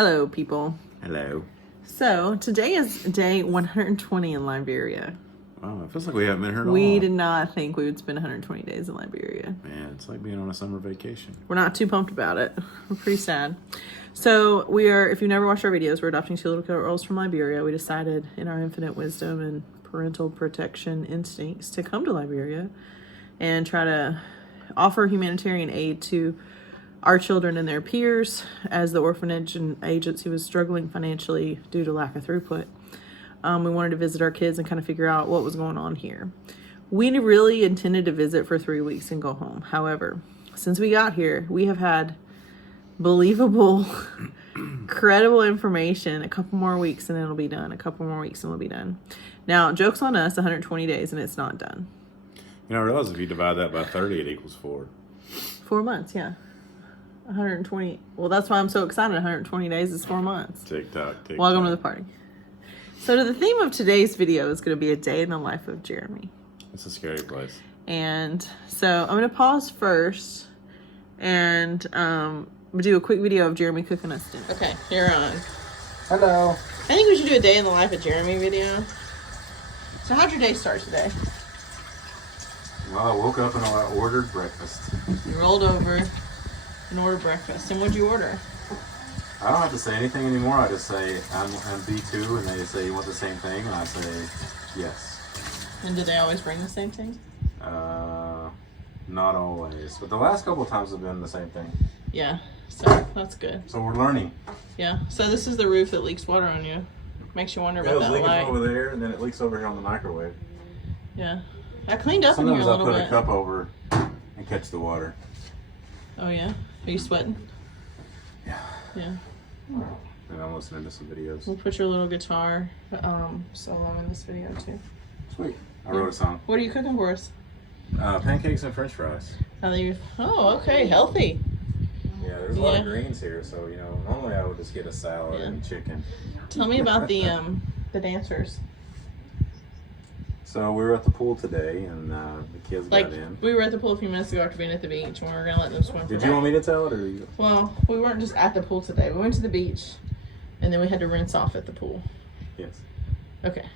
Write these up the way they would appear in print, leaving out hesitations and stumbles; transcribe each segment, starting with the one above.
Hello, people. Hello. So, today is day 120 in Liberia. Wow, it feels like we haven't been here at all. We did not think we would spend 120 days in Liberia. Man, it's like being on a summer vacation. We're not too pumped about it. We're pretty sad. So, we are, if you've never watched our videos, we're adopting 2 little girls from Liberia. We decided, in our infinite wisdom and parental protection instincts, to come to Liberia and try to offer humanitarian aid to our children and their peers, as the orphanage and agency was struggling financially due to lack of throughput. We wanted to visit our kids and kind of figure out what was going on here. We really intended to visit for 3 weeks and go home. However, since we got here, we have had believable, credible information. A couple more weeks and it'll be done. A couple more weeks and we'll be done. Now, joke's on us, 120 days and it's not done. You know, I realize if you divide that by 30, it equals 4. 4 months, yeah. 120. Well, that's why I'm so excited. 120 days is 4 months. TikTok. Welcome to the party. So the theme of today's video is going to be a day in the life of Jeremy. It's a scary place. And so I'm going to pause first and do a quick video of Jeremy cooking us dinner. Okay, you're on. Hello. I think we should do a day in the life of Jeremy video. So how'd your day start today? Well, I woke up and I ordered breakfast. You rolled over and ordered breakfast. And what'd you order? I don't have to say anything anymore. I just say, I'm B2, and they say, you want the same thing? And I say, yes. And do they always bring the same thing? Not always. But the last couple of times have been the same thing. Yeah, so that's good. So we're learning. Yeah, so this is the roof that leaks water on you. Makes you wonder about that light. It was leaking over there, and then it leaks over here on the microwave. Yeah. I cleaned up in here a little bit. Sometimes I put a cup over and catch the water. Oh, yeah? Are you sweating? Yeah. Yeah. And I'm listening to some videos. We'll put your little guitar solo in this video, too. Sweet. I wrote a song. What are you cooking for us? Pancakes and french fries. Oh, okay. Healthy. Yeah, there's a lot of greens here, so, you know, normally I would just get a salad and chicken. Tell me about the dancers. So we were at the pool today, and the kids got in. We were at the pool a few minutes ago after being at the beach, and we were going to let them swim. Did you want me to tell it, or you? Well, we weren't just at the pool today. We went to the beach, and then we had to rinse off at the pool. Yes. Okay.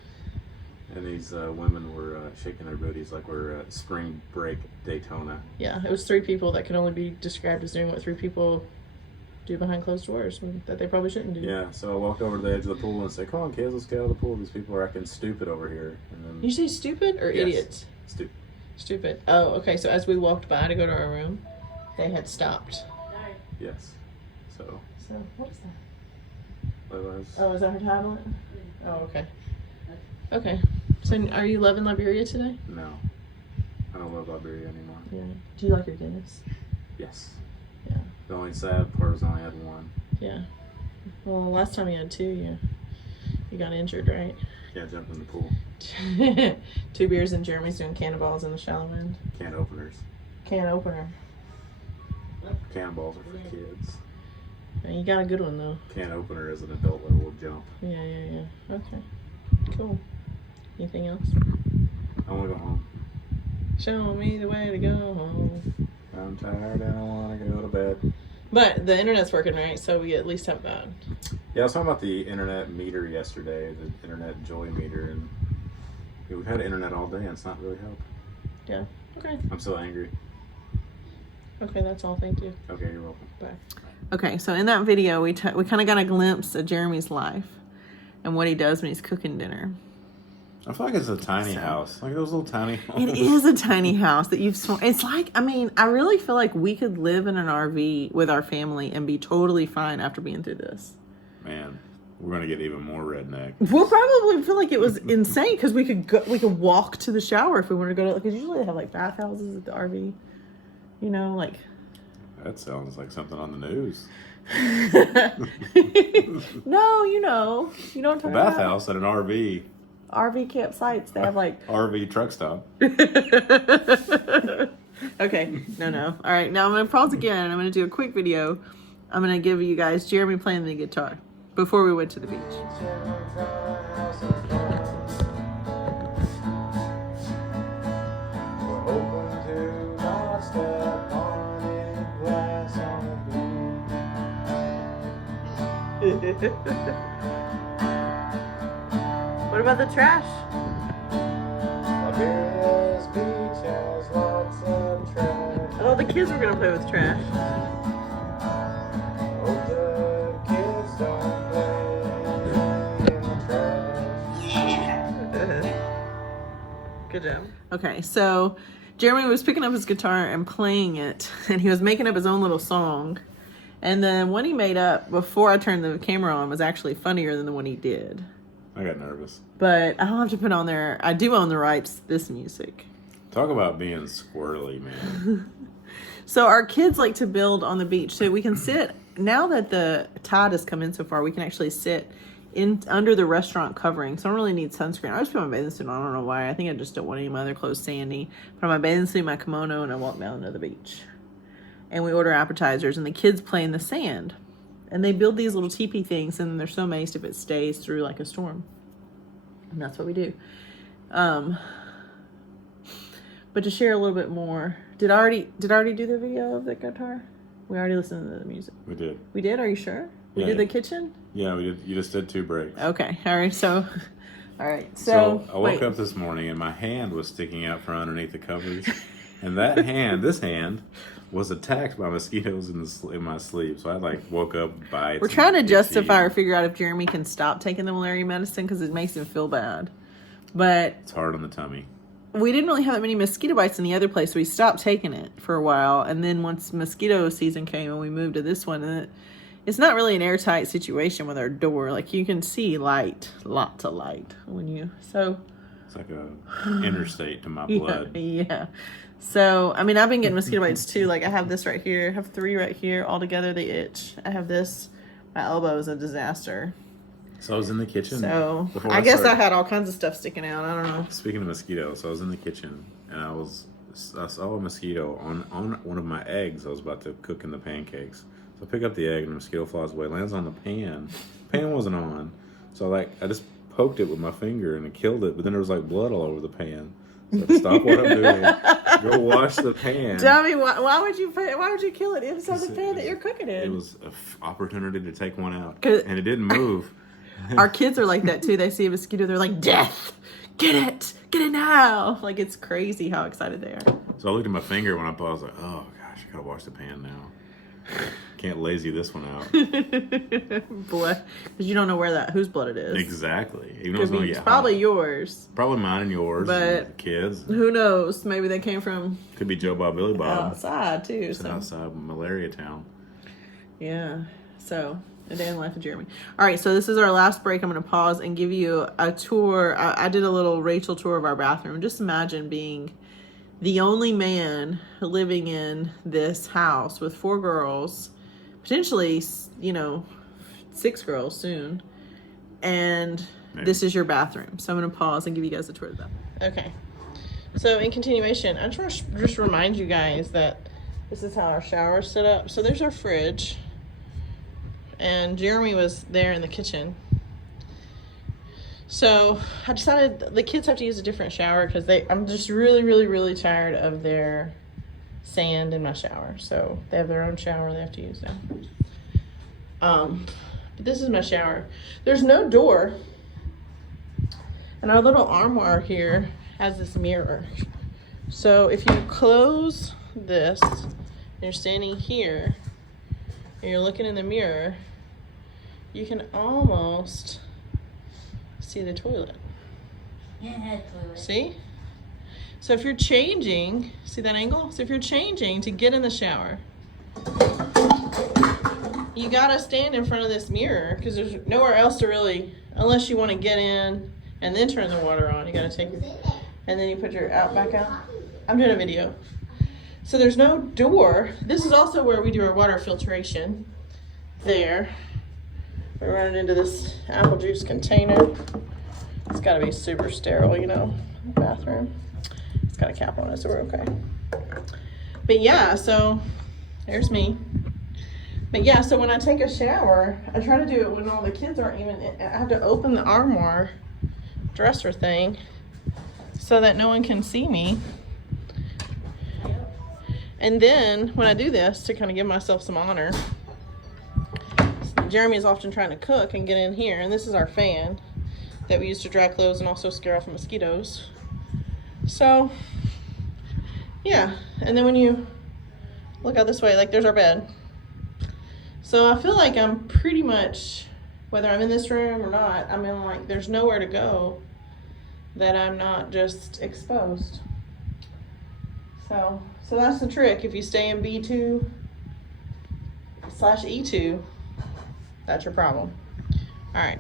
And these women were shaking their booties like we're at spring break Daytona. Yeah, it was 3 people that could only be described as doing what 3 people do behind closed doors that they probably shouldn't do. Yeah, so I walked over to the edge of the pool and said, "Come on, kids, let's get out of the pool. These people are acting stupid over here." And then, you say stupid or idiots? Stupid. Stupid. Oh, okay. So as we walked by to go to our room, they had stopped. Yes. So what is that? That was... Oh, is that her tablet? Oh, okay. Okay. So are you loving Liberia today? No. I don't love Liberia anymore. Yeah. Do you like your dentist? Yes. Yeah. The only sad part is I only had 1. Yeah. Well, last time you had 2, you got injured, right? Yeah, I jumped in the pool. 2 beers and Jeremy's doing cannonballs in the shallow end. Can openers. Can opener. Cannonballs are for kids. You got a good one, though. Can opener is an adult level jump. Yeah. Okay. Cool. Anything else? I want to go home. Show me the way to go home. I'm tired and I want to go to bed. But the internet's working, right? So we at least have that. Yeah, I was talking about the internet meter yesterday, the internet joy meter, and we've had internet all day and it's not really helped. Yeah. Okay. I'm so angry. Okay, that's all. Thank you. Okay, you're welcome. Bye. Okay, so in that video, we kind of got a glimpse of Jeremy's life and what he does when he's cooking dinner. I feel like it's a tiny house. Like those little tiny homes. It is a tiny house that it's like, I really feel like we could live in an RV with our family and be totally fine after being through this. Man, we're going to get even more redneck. We'll probably feel like it was insane because we could walk to the shower if we wanted to go to, because usually they have like bathhouses at the RV. You know, like. That sounds like something on the news. No, you know what I'm talking about. Bathhouse at an RV. RV campsites, they have like RV truck stop. Okay, no. All right, now I'm gonna pause again and I'm gonna do a quick video. I'm gonna give you guys Jeremy playing the guitar before we went to the beach. What about the trash? Liberia's beach has lots of trash. Oh, the kids were gonna play with trash. Hope the kids don't play in the trash. Good job. Okay, so Jeremy was picking up his guitar and playing it, and he was making up his own little song. And then one he made up before I turned the camera on was actually funnier than the one he did. I got nervous. But I don't have to put on there. I do own the rights to this music. Talk about being squirrely, man. So our kids like to build on the beach. So we can sit, now that the tide has come in so far, we can actually sit in under the restaurant covering. So I don't really need sunscreen. I just put my bathing suit on. I don't know why. I think I just don't want any of my other clothes sandy. Put on my bathing suit, my kimono, and I walk down to the beach. And we order appetizers, and the kids play in the sand. And they build these little teepee things, and they're so amazed if it stays through like a storm. And that's what we do. But to share a little bit more, did I already do the video of the guitar? We already listened to the music. We did. We did? Are you sure? We did the kitchen? Yeah, we did. You just did 2 breaks. Okay. All right. So I woke up this morning and my hand was sticking out from underneath the covers, and this hand, was attacked by mosquitoes in my sleep. So I woke up by. We're trying to justify or figure out if Jeremy can stop taking the malaria medicine because it makes him feel bad. But it's hard on the tummy. We didn't really have that many mosquito bites in the other place, so we stopped taking it for a while. And then once mosquito season came and we moved to this one, and it's not really an airtight situation with our door. Like you can see light, lots of light when you It's like a interstate to my blood. Yeah. So, I mean, I've been getting mosquito bites too. Like I have this right here. I have 3 right here. All together they itch. I have this. My elbow is a disaster. So I was in the kitchen. So I guess I had all kinds of stuff sticking out. I don't know. Speaking of mosquitoes, so I was in the kitchen and I saw a mosquito on one of my eggs. I was about to cook in the pancakes. So I pick up the egg and the mosquito flies away, lands on the pan. The pan wasn't on. So I just poked it with my finger and it killed it, but then there was blood all over the pan. So I had to stop what I'm doing, go wash the pan. Dummy, why would you kill it inside the pan that you're cooking in? It was an opportunity to take one out, and it didn't move. Our kids are like that too. They see a mosquito, they're like, death, get it now. Like it's crazy how excited they are. So I looked at my finger when I was like, oh gosh, I gotta wash the pan now. Can't lazy this one out. Blood, because you don't know whose blood it is. Exactly. Even though it's probably yours. Probably mine and yours. But and the kids. Who knows? Maybe they came from. Could be Joe Bob, Billy Bob. Outside too. It's outside malaria town. Yeah. So a day in the life of Jeremy. All right. So this is our last break. I'm going to pause and give you a tour. I did a little Rachel tour of our bathroom. Just imagine being the only man living in this house with 4 girls, potentially, 6 girls soon. And maybe. This is your bathroom. So I'm going to pause and give you guys a tour of that. Okay. So in continuation, I just want to remind you guys that this is how our shower is set up. So there's our fridge. And Jeremy was there in the kitchen. So I decided the kids have to use a different shower because I'm just really, really, really tired of their sand in my shower. So they have their own shower they have to use now. But this is my shower. There's no door. And our little armoire here has this mirror. So if you close this, and you're standing here, and you're looking in the mirror, you can almost see the toilet. Yeah, toilet. See? So if you're changing, see that angle? So if you're changing to get in the shower, you gotta stand in front of this mirror because there's nowhere else to really, unless you want to get in and then turn the water on. You gotta take it, and then you put your back out. I'm doing a video. So there's no door. This is also where we do our water filtration. There. We're running into this apple juice container. It's got to be super sterile, bathroom. It's got a cap on it, so we're okay. But yeah, so there's me. But yeah, so when I take a shower, I try to do it when all the kids aren't even, I have to open the armoire dresser thing so that no one can see me. And then when I do this, to kind of give myself some honor, Jeremy is often trying to cook and get in here, and this is our fan that we use to dry clothes and also scare off the mosquitoes. So, yeah. And then when you look out this way, like there's our bed. So I feel like I'm pretty much, whether I'm in this room or not, I mean, like, there's nowhere to go that I'm not just exposed. So that's the trick. If you stay in B2/E2, that's your problem. All right.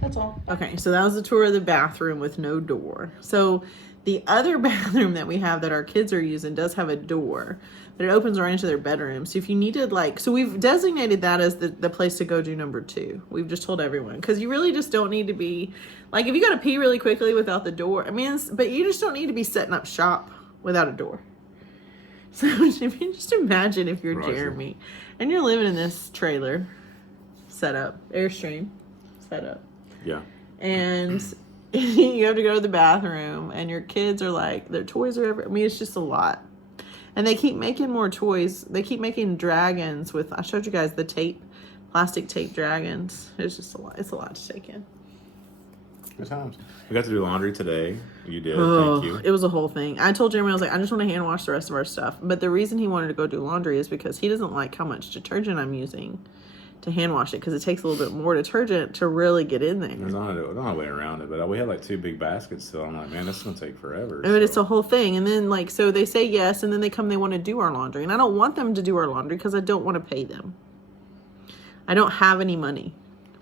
That's all. Okay, so that was the tour of the bathroom with no door. So the other bathroom that we have that our kids are using does have a door, but it opens right into their bedroom. So if you needed, like, so we've designated that as the place to go do number 2. We've just told everyone, because you really just don't need to be, like, if you got to pee really quickly without the door, I mean, but you just don't need to be setting up shop without a door. So if you just imagine if you're Jeremy and you're living in this trailer setup, Airstream setup. Yeah. And you have to go to the bathroom and your kids are like, their toys are everywhere. I mean, it's just a lot. And they keep making more toys. They keep making dragons with, I showed you guys the tape, plastic tape dragons. It's just a lot. It's a lot to take in. Good times. We got to do laundry today. You did. Oh, thank you. It was a whole thing. I told Jeremy, I was like, I just want to hand wash the rest of our stuff. But the reason he wanted to go do laundry is because he doesn't like how much detergent I'm using to hand wash it, because it takes a little bit more detergent to really get in there. There's not a way around it, but we had like 2 big baskets still. I'm like, man, this is going to take forever. I mean, it's a whole thing. And then, like, so they say yes, and then they come, they want to do our laundry. And I don't want them to do our laundry because I don't want to pay them. I don't have any money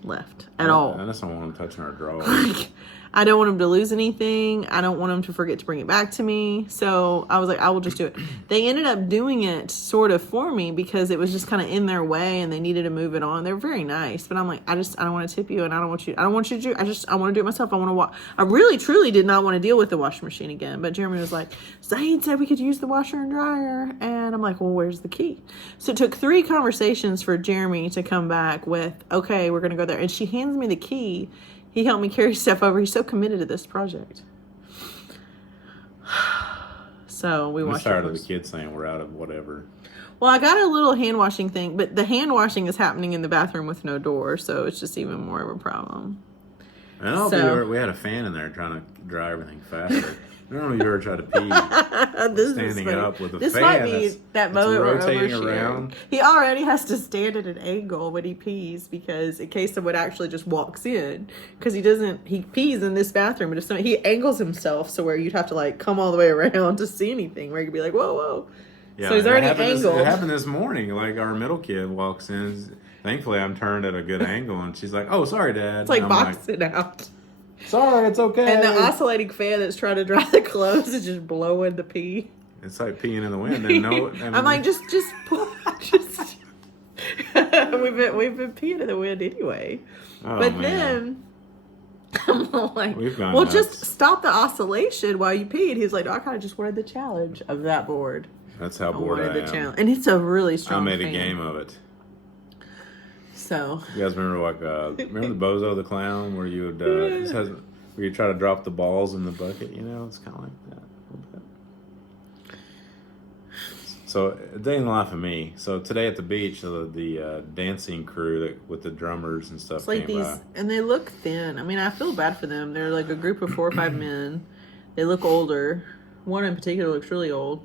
left at all. I just don't want them touching our drawers. Like, I don't want them to lose anything. I don't want them to forget to bring it back to me. So I was like, I will just do it. They ended up doing it sort of for me because it was just kind of in their way and they needed to move it on. They're very nice, but I'm like, I don't want to tip you and I don't want you to do, I want to do it myself. I want to I really, truly did not want to deal with the washing machine again. But Jeremy was like, Zane said we could use the washer and dryer. And I'm like, well, where's the key? So it took 3 conversations for Jeremy to come back with, okay, we're going to go there. And she hands me the key. He helped me carry stuff over. He's so committed to this project. So we watched. I'm tired of the kids saying we're out of whatever. Well, I got a little hand washing thing, but the hand washing is happening in the bathroom with no door, so it's just even more of a problem. We had a fan in there trying to dry everything faster. I don't know if you ever tried to pee standing up with a fan. This might be that moment where rotating around. He already has to stand at an angle when he pees because in case someone actually just walks in, because he pees in this bathroom, but if someone, he angles himself so where you'd have to like come all the way around to see anything, where you could be like, whoa. Yeah, so he's already angled. It happened this morning. Like our middle kid walks in. Thankfully, I'm turned at a good angle, and she's like, "Oh, sorry, Dad." It's like boxing out. Sorry, it's okay. And the oscillating fan that's trying to dry the clothes is just blowing the pee. It's like peeing in the wind. And I'm like, just pull. We've been peeing in the wind anyway. Oh, but man. then I'm like, well, nuts. just stop the oscillation while you pee. And he's like, no, I kind of just wanted the challenge of that board. That's how bored I am. Challenge. And it's a really strong I made a fan. game of it. So you guys remember remember the Bozo the Clown where you would where you try to drop the balls in the bucket? You know, it's kind of like that a little bit. So a day in the life of me. So today at the beach, the dancing crew with the drummers and stuff it's like came these, by. and they look thin. I mean, I feel bad for them. They're like a group of 4 or 5 men. They look older. One in particular looks really old.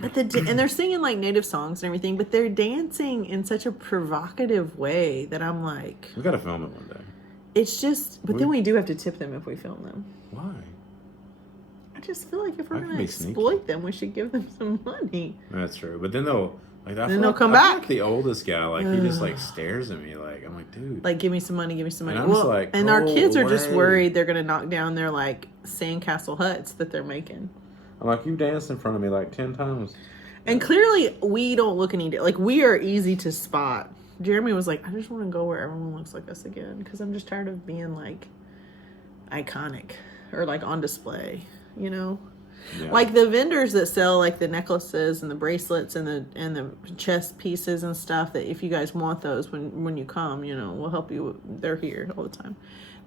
But and they're singing like native songs and everything, but they're dancing in such a provocative way that I'm like, We got to film it one day. It's just, but then we do have to tip them if we film them. Why? I just feel like if we're I can going to be sneaky. exploit them, we should give them some money. That's true. But then they'll come I feel back. like the oldest guy, he just stares at me like, I'm like, dude. Like, give me some money, give me some money. And I'm just like, and our go kids are just away. worried they're going to knock down their like sandcastle huts that they're making. I'm like, you danced in front of me like 10 times. And clearly, we don't look any like we are easy to spot. Jeremy was like, I just want to go where everyone looks like us again because I'm just tired of being like iconic or like on display, you know. Yeah. Like the vendors that sell like the necklaces and the bracelets and the chest pieces and stuff. That if you guys want those when you come, you know, we'll help you. They're here all the time.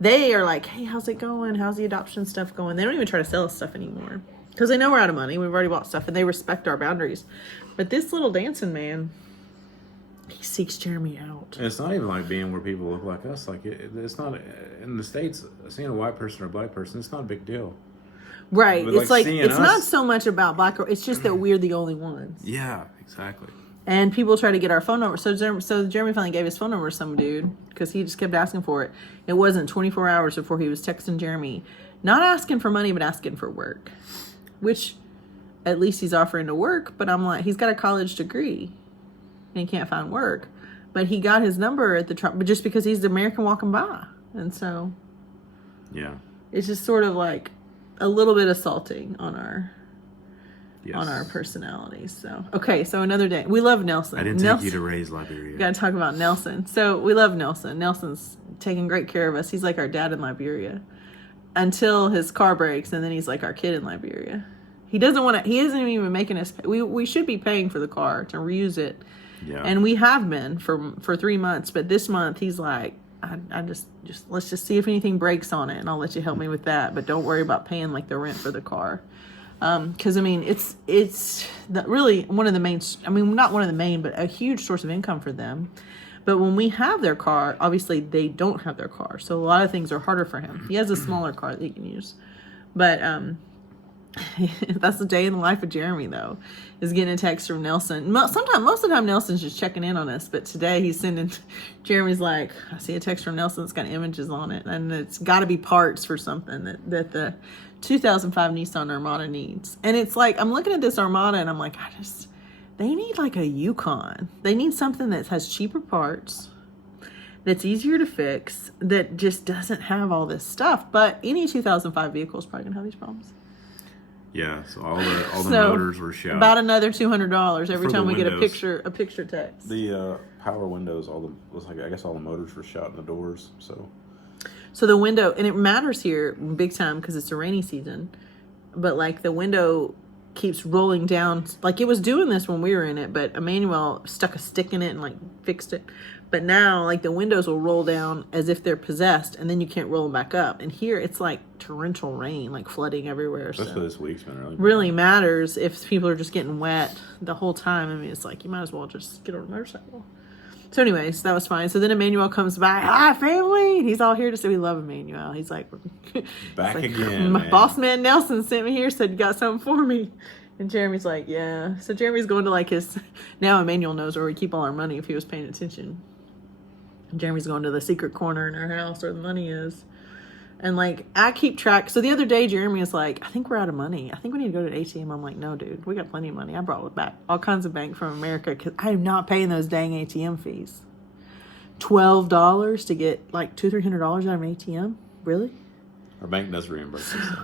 They are like, hey, how's it going? How's the adoption stuff going? They don't even try to sell us stuff anymore. Because they know we're out of money. We've already bought stuff and they respect our boundaries. But this little dancing man, he seeks Jeremy out. And it's not even like being where people look like us. Like it's not in the States. Seeing a white person or a black person, it's not a big deal. Right. But It's like seeing it's us, not so much about black or it's just that we're the only ones. Yeah, exactly. And people try to get our phone number. So Jeremy finally gave his phone number to some dude because he just kept asking for it. It wasn't 24 hours before he was texting Jeremy, not asking for money, but asking for work, which at least he's offering to work. But I'm like, he's got a college degree and he can't find work. But he got his number at the truck, but just because he's the American walking by. And so Yeah. it's just sort of like a little bit assaulting on our Yes. on our personalities. So okay, so another day. We love Nelson. I didn't Nelson, take you to raise Liberia. Got to talk about Nelson. So we love Nelson. Nelson's taking great care of us. He's like our dad in Liberia until his car breaks, and then he's like our kid in Liberia. He doesn't want to. He isn't even making us. We should be paying for the car to reuse it, Yeah. and we have been for 3 months. But this month he's like, I just let's just see if anything breaks on it, and I'll let you help me with that. But don't worry about paying like the rent for the car. Because I mean, it's really one of the main. I mean, not one of the main, but a huge source of income for them. But when we have their car, obviously they don't have their car, so a lot of things are harder for him. He has a smaller car that he can use, but that's the day in the life of Jeremy, though, is getting a text from Nelson. Most of the time, Nelson's just checking in on us, but today he's sending. Jeremy's like, I see a text from Nelson that's got images on it, and it's got to be parts for something that the 2005 Nissan Armada needs. And it's like, I'm looking at this Armada and I'm like, they need like a Yukon. They need something that has cheaper parts, that's easier to fix, that just doesn't have all this stuff. But any 2005 vehicle is probably gonna have these problems. Yeah, so all the So, motors were shot. About another $200 every For time the we get a windows. picture text. The power windows, I guess all the motors were shot in the doors. So the window, and it matters here big time because it's a rainy season, but like the window keeps rolling down. Like it was doing this when we were in it, but Emmanuel stuck a stick in it and like fixed it. But now like the windows will roll down as if they're possessed, and then you can't roll them back up. And here it's like torrential rain, like flooding everywhere. Especially So this week's been really matters if people are just getting wet the whole time. I mean, it's like you might as well just get on a motorcycle. So anyways, that was fine. So then Emmanuel comes by. Hi, family. He's all here to say we love Emmanuel. He's like, Back he's like, again, my man. boss man Nelson sent me here, said you got something for me. And Jeremy's like, yeah. So Jeremy's going to like his, now Emmanuel knows where we keep all our money if he was paying attention. And Jeremy's going to the secret corner in our house where the money is. And like, I keep track. So the other day, Jeremy is like, I think we're out of money. I think we need to go to an ATM. I'm like, no, dude, we got plenty of money. I brought it back. All kinds of bank from America because I am not paying those dang ATM fees. $12 to get like $200-300 out of an ATM? Really? Our bank does reimburse us.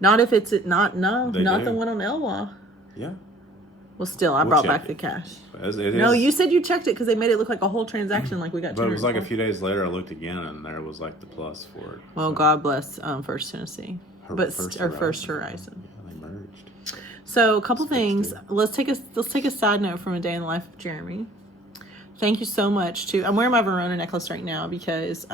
Not if it's not They the do. one on Elwha. Yeah. Well, still, I We'll brought check back the cash. It No, is- you said you checked it because they made it look like a whole transaction, like we got. But it was like a $200. few days later, I looked again, and there was like the plus for it. Well, God bless First Tennessee, First Horizon. Yeah, they merged. So, a couple Fixed things. it. Let's take a side note from a day in the life of Jeremy. Thank you so much to. I'm wearing my Verona necklace right now because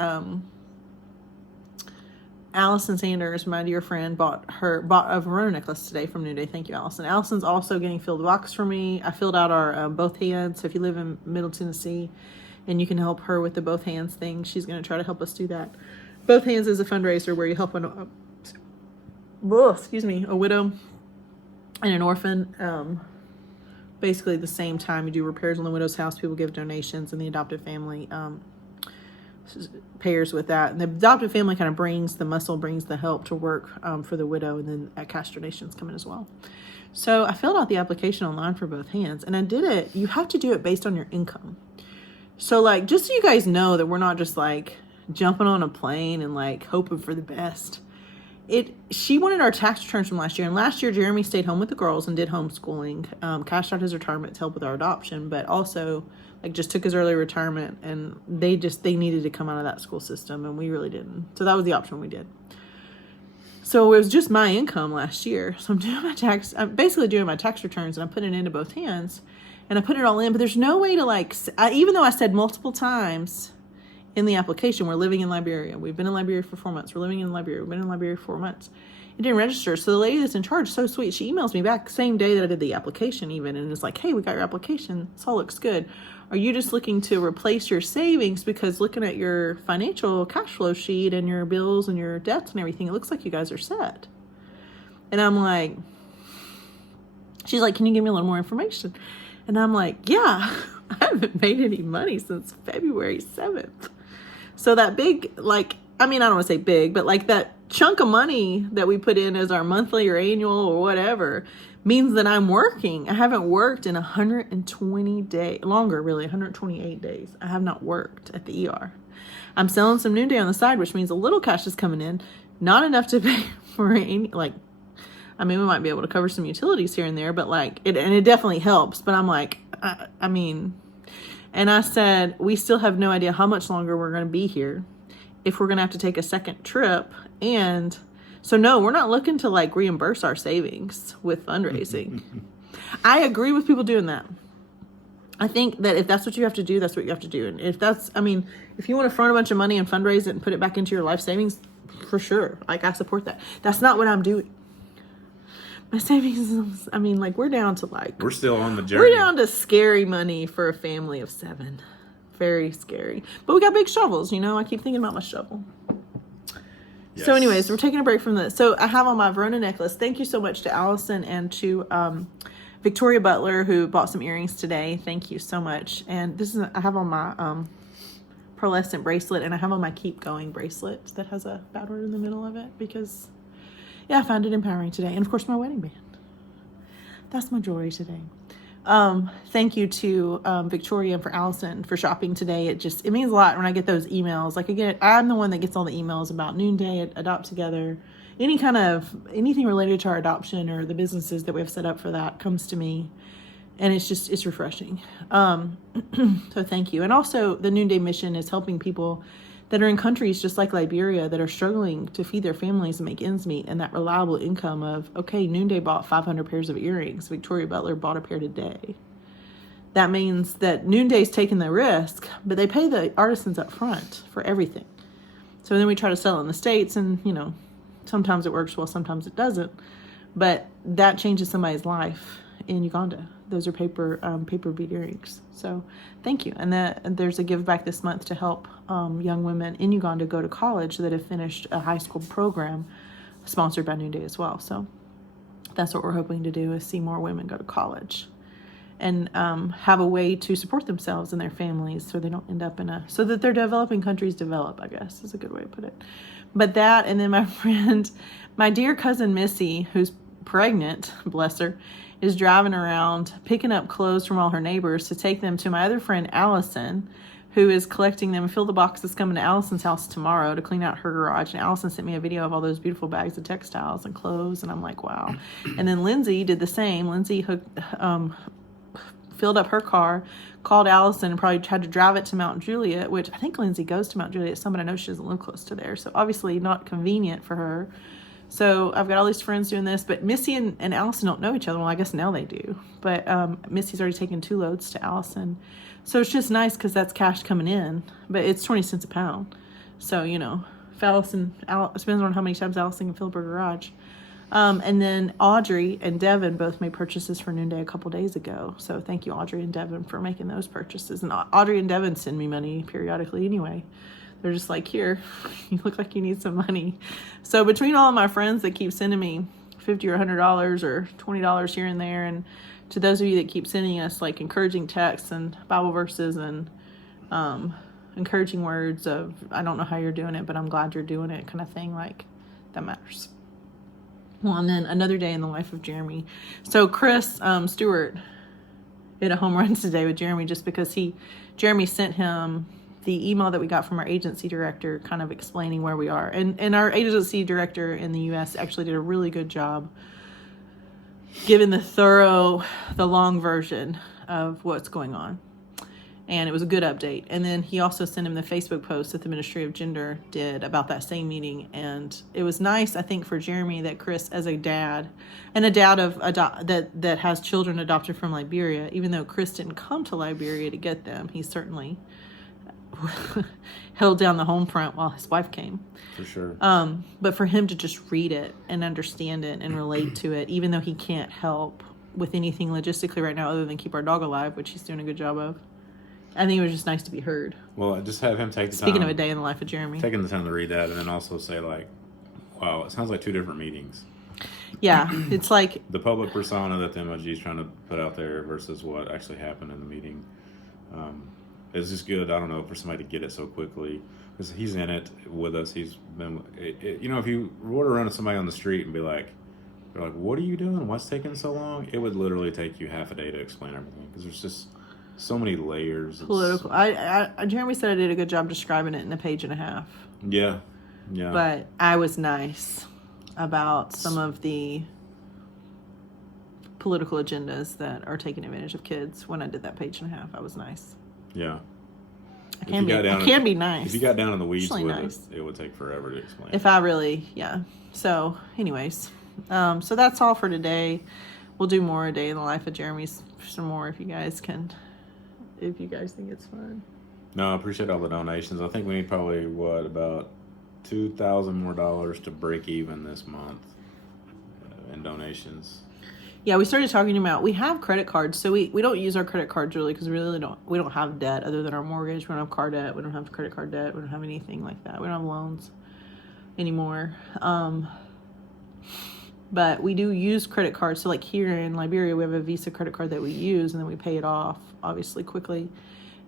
Allison Sanders, my dear friend, bought a Verona necklace today from New Day. Thank you, Allison. Allison's also getting filled box for me. I filled out our both hands. So if you live in Middle Tennessee, and you can help her with the both hands thing, she's going to try to help us do that. Both hands is a fundraiser where you help a widow and an orphan. Basically, the same time you do repairs on the widow's house, people give donations, and the adoptive family payers with that. And the adoptive family kind of brings the help to work for the widow, and then cash donations come in as well. So I filled out the application online for both hands, and I did it. You have to do it based on your income. So like, just so you guys know that we're not just like jumping on a plane and like hoping for the best. She wanted our tax returns from last year, and last year Jeremy stayed home with the girls and did homeschooling, cashed out his retirement to help with our adoption, but also like just took his early retirement, and they needed to come out of that school system, and we really didn't. So that was the option we did. So it was just my income last year. So I'm basically doing my tax returns, and I'm putting it into both hands, and I put it all in, but there's no way to like, even though I said multiple times in the application, we're living in Liberia. We've been in Liberia for 4 months. We're living in Liberia. We've been in Liberia for 4 months. it didn't register. So the lady that's in charge, so sweet, she emails me back same day that I did the application even, and it's like, hey, we got your application. This all looks good. Are you just looking to replace your savings? Because looking at your financial cash flow sheet and your bills and your debts and everything, it looks like you guys are set. And I'm like, she's like, can you give me a little more information? And I'm like, yeah, I haven't made any money since February 7th. So that big, like, I mean, I don't want to say big, but like that chunk of money that we put in as our monthly or annual or whatever means that I'm working. I haven't worked in 120 days, longer really, 128 days. I have not worked at the ER. I'm selling some Noonday on the side, which means a little cash is coming in, not enough to pay for any, like, I mean, we might be able to cover some utilities here and there, but like, it definitely helps. But I'm like, I mean, and I said, we still have no idea how much longer we're going to be here, if we're going to have to take a second trip. And so, no, we're not looking to like reimburse our savings with fundraising. I agree with people doing that. I think that if that's what you have to do, that's what you have to do. And if that's, I mean, if you want to front a bunch of money and fundraise it and put it back into your life savings, for sure. Like, I support that. That's not what I'm doing. My savings, I mean, like, we're down to like... We're still on the journey. We're down to scary money for a family of 7. Very scary. But we got big shovels, you know? I keep thinking about my shovel. Yes. So anyways, we're taking a break from this. So I have on my Verona necklace. Thank you so much to Allison and to Victoria Butler, who bought some earrings today. Thank you so much. And this is, I have on my pearlescent bracelet, and I have on my Keep Going bracelet that has a bad word in the middle of it because... yeah, I found it empowering today. And of course, my wedding band. That's my jewelry today. Thank you to Victoria and for Allison for shopping today. It means a lot when I get those emails. Like, again, I'm the one that gets all the emails about Noonday, Adopt Together. Anything related to our adoption or the businesses that we have set up for that comes to me. And it's refreshing. So thank you. And also, the Noonday mission is helping people that are in countries just like Liberia that are struggling to feed their families and make ends meet, and that reliable income of, okay, Noonday bought 500 pairs of earrings. Victoria Butler bought a pair today. That means that Noonday's taking the risk, but they pay the artisans up front for everything. So then we try to sell it in the States, and, you know, sometimes it works well, sometimes it doesn't. But that changes somebody's life in Uganda. Those are paper bead earrings. So thank you. And there's a give back this month to help young women in Uganda go to college that have finished a high school program sponsored by Noonday as well. So that's what we're hoping to do, is see more women go to college and have a way to support themselves and their families so they don't end up so that their developing countries develop, I guess is a good way to put it. But that, and then my dear cousin Missy, who's pregnant, bless her, is driving around picking up clothes from all her neighbors to take them to my other friend Allison, who is collecting them and fill the boxes coming to Allison's house tomorrow to clean out her garage. And Allison sent me a video of all those beautiful bags of textiles and clothes, and I'm like, wow. And then Lindsay did the same. Lindsay filled up her car, called Allison, and probably tried to drive it to Mount Juliet, which I think Lindsay goes to Mount Juliet. Somebody I know she doesn't live close to there, so obviously not convenient for her. So I've got all these friends doing this, but Missy and Allison don't know each other. Well, I guess now they do. But Missy's already taken 2 loads to Allison. So it's just nice because that's cash coming in, but it's 20 cents a pound. So, you know, if Allison, it depends on how many times Allison can fill up her garage. And then Audrey and Devin both made purchases for Noonday a couple days ago. So thank you, Audrey and Devin, for making those purchases. And Audrey and Devin send me money periodically anyway. They're just like, here, you look like you need some money. So between all of my friends that keep sending me $50 or $100 or $20 here and there, and to those of you that keep sending us like encouraging texts and Bible verses and encouraging words of, I don't know how you're doing it, but I'm glad you're doing it, kind of thing, like, that matters. Well, and then another day in the life of Jeremy. So Chris Stewart hit a home run today with Jeremy just because Jeremy sent him the email that we got from our agency director kind of explaining where we are. And our agency director in the U.S. actually did a really good job giving the long version of what's going on. And it was a good update. And then he also sent him the Facebook post that the Ministry of Gender did about that same meeting. And it was nice, I think, for Jeremy that Chris, as a dad, and a dad that has children adopted from Liberia, even though Chris didn't come to Liberia to get them, he certainly held down the home front while his wife came. For sure. But for him to just read it and understand it and relate to it, even though he can't help with anything logistically right now other than keep our dog alive, which he's doing a good job of, I think it was just nice to be heard. Well, just have him take the time. Speaking of a day in the life of Jeremy. Taking the time to read that and then also say, like, wow, it sounds like 2 different meetings. Yeah, it's like... The public persona that the MOG is trying to put out there versus what actually happened in the meeting. It's just good, I don't know, for somebody to get it so quickly. Because he's in it with us. He's been... you know, if you were to run into somebody on the street and be like, they're like, what are you doing? What's taking so long? It would literally take you half a day to explain everything. Because there's just so many layers. Political. Jeremy said I did a good job describing it in a page and a half. Yeah. But I was nice about some of the political agendas that are taking advantage of kids. When I did that page and a half, I was nice. Yeah. I can be nice. If you got down in the weeds Actually with nice. it would take forever to explain. If I really, yeah. So, anyways, so that's all for today. We'll do more a day in the life of Jeremy's some more if you guys think it's fun. No, I appreciate all the donations. I think we need probably about $2,000 more to break even this month in donations. Yeah, we started talking about, we have credit cards, so we don't use our credit cards really because we don't have debt other than our mortgage. We don't have car debt. We don't have credit card debt. We don't have anything like that. We don't have loans anymore. But we do use credit cards. So like here in Liberia, we have a Visa credit card that we use and then we pay it off obviously quickly.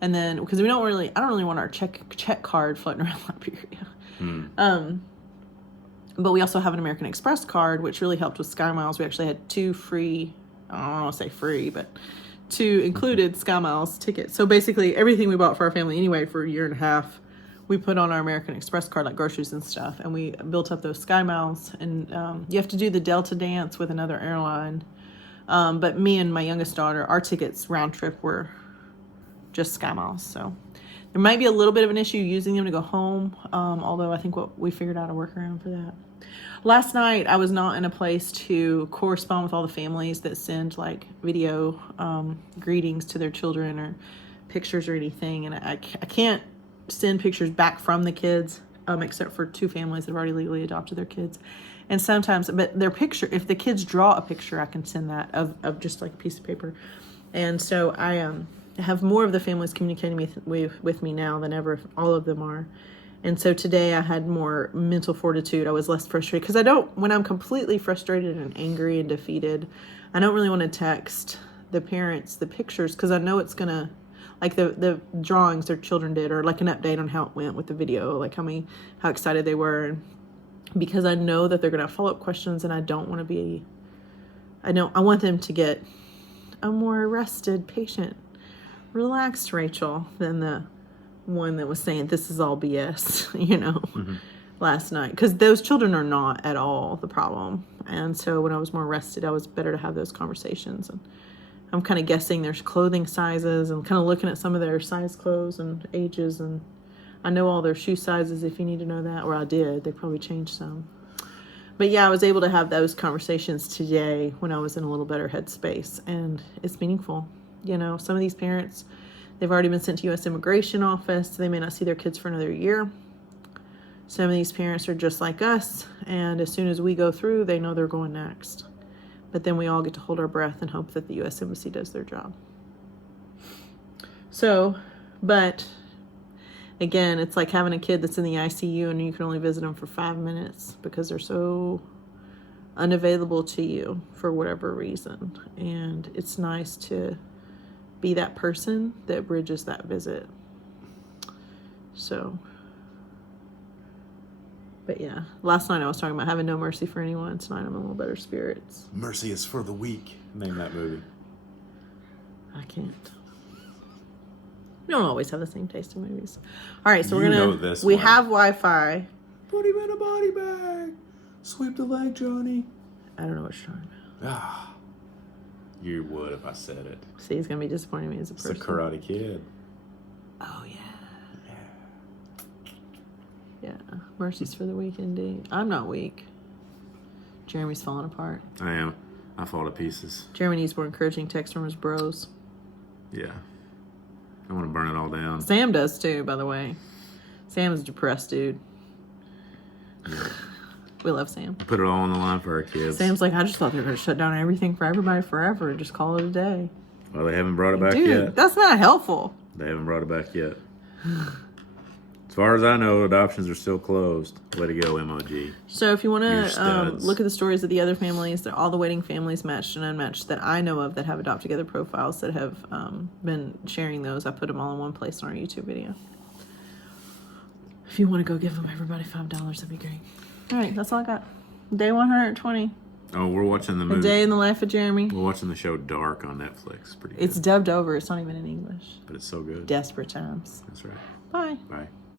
And then, because I don't really want our check card floating around Liberia. But we also have an American Express card, which really helped with Sky Miles. We actually had 2 free, I don't want to say free, but 2 included Sky Miles tickets. So basically everything we bought for our family anyway for a year and a half, we put on our American Express card, like groceries and stuff. And we built up those Sky Miles. And you have to do the Delta dance with another airline. But me and my youngest daughter, our tickets round trip were just Sky Miles. So there might be a little bit of an issue using them to go home, although I think we figured out a workaround for that. Last night, I was not in a place to correspond with all the families that send like video greetings to their children or pictures or anything, and I can't send pictures back from the kids, except for 2 families that have already legally adopted their kids. And sometimes, but their picture, if the kids draw a picture, I can send that of just like a piece of paper. And so I have more of the families communicating with me now than ever. All of them are. And so today I had more mental fortitude. I was less frustrated because when I'm completely frustrated and angry and defeated, I don't really want to text the parents the pictures because I know it's going to, like the drawings their children did, or like an update on how it went with the video, like how excited they were. Because I know that they're going to have follow-up questions and I don't want to be, I want them to get a more rested, patient, relaxed Rachel than the one that was saying this is all BS, last night. Because those children are not at all the problem. And so when I was more rested, I was better to have those conversations. And I'm kind of guessing their clothing sizes and kind of looking at some of their size clothes and ages. And I know all their shoe sizes if you need to know that. Or I did. They probably changed some. But yeah, I was able to have those conversations today when I was in a little better headspace. And it's meaningful. Some of these parents, they've already been sent to U.S. Immigration Office. They may not see their kids for another year. Some of these parents are just like us, and as soon as we go through, they know they're going next. But then we all get to hold our breath and hope that the U.S. Embassy does their job. So, but again, it's like having a kid that's in the ICU and you can only visit them for 5 minutes because they're so unavailable to you for whatever reason. And it's nice to be that person that bridges that visit. So, but yeah, last night I was talking about having no mercy for anyone. Tonight I'm in a little better spirits. Mercy is for the weak. Name that movie. I can't. We don't always have the same taste in movies. All right, so we have Wi-Fi. Put him in a body bag. Sweep the leg, Johnny. I don't know what you're talking about. You would if I said it. See, he's gonna be disappointing me as a person. It's the Karate Kid. Oh yeah. Yeah. Mercy's for the weak indeed. I'm not weak. Jeremy's falling apart. I am. I fall to pieces. Jeremy needs more encouraging texts from his bros. Yeah. I want to burn it all down. Sam does too, by the way. Sam's a depressed dude. Yeah. We love Sam. Put it all on the line for our kids. Sam's like, I just thought they were going to shut down everything for everybody forever and just call it a day. Well, they haven't brought it back Dude, yet. that's not helpful. They haven't brought it back yet. As far as I know, adoptions are still closed. Way to go, MOG. So if you want You're to studs. look at the stories of the other families, all the waiting families, matched and unmatched, that I know of that have Adopt Together profiles that have been sharing those, I put them all in one place on our YouTube video. If you want to go give them everybody $5, that'd be great. All right, that's all I got. Day 120. Oh, we're watching the A movie. Day in the Life of Jeremy. We're watching the show Dark on Netflix. Pretty good. It's dubbed over. It's not even in English. But it's so good. Desperate times. That's right. Bye. Bye.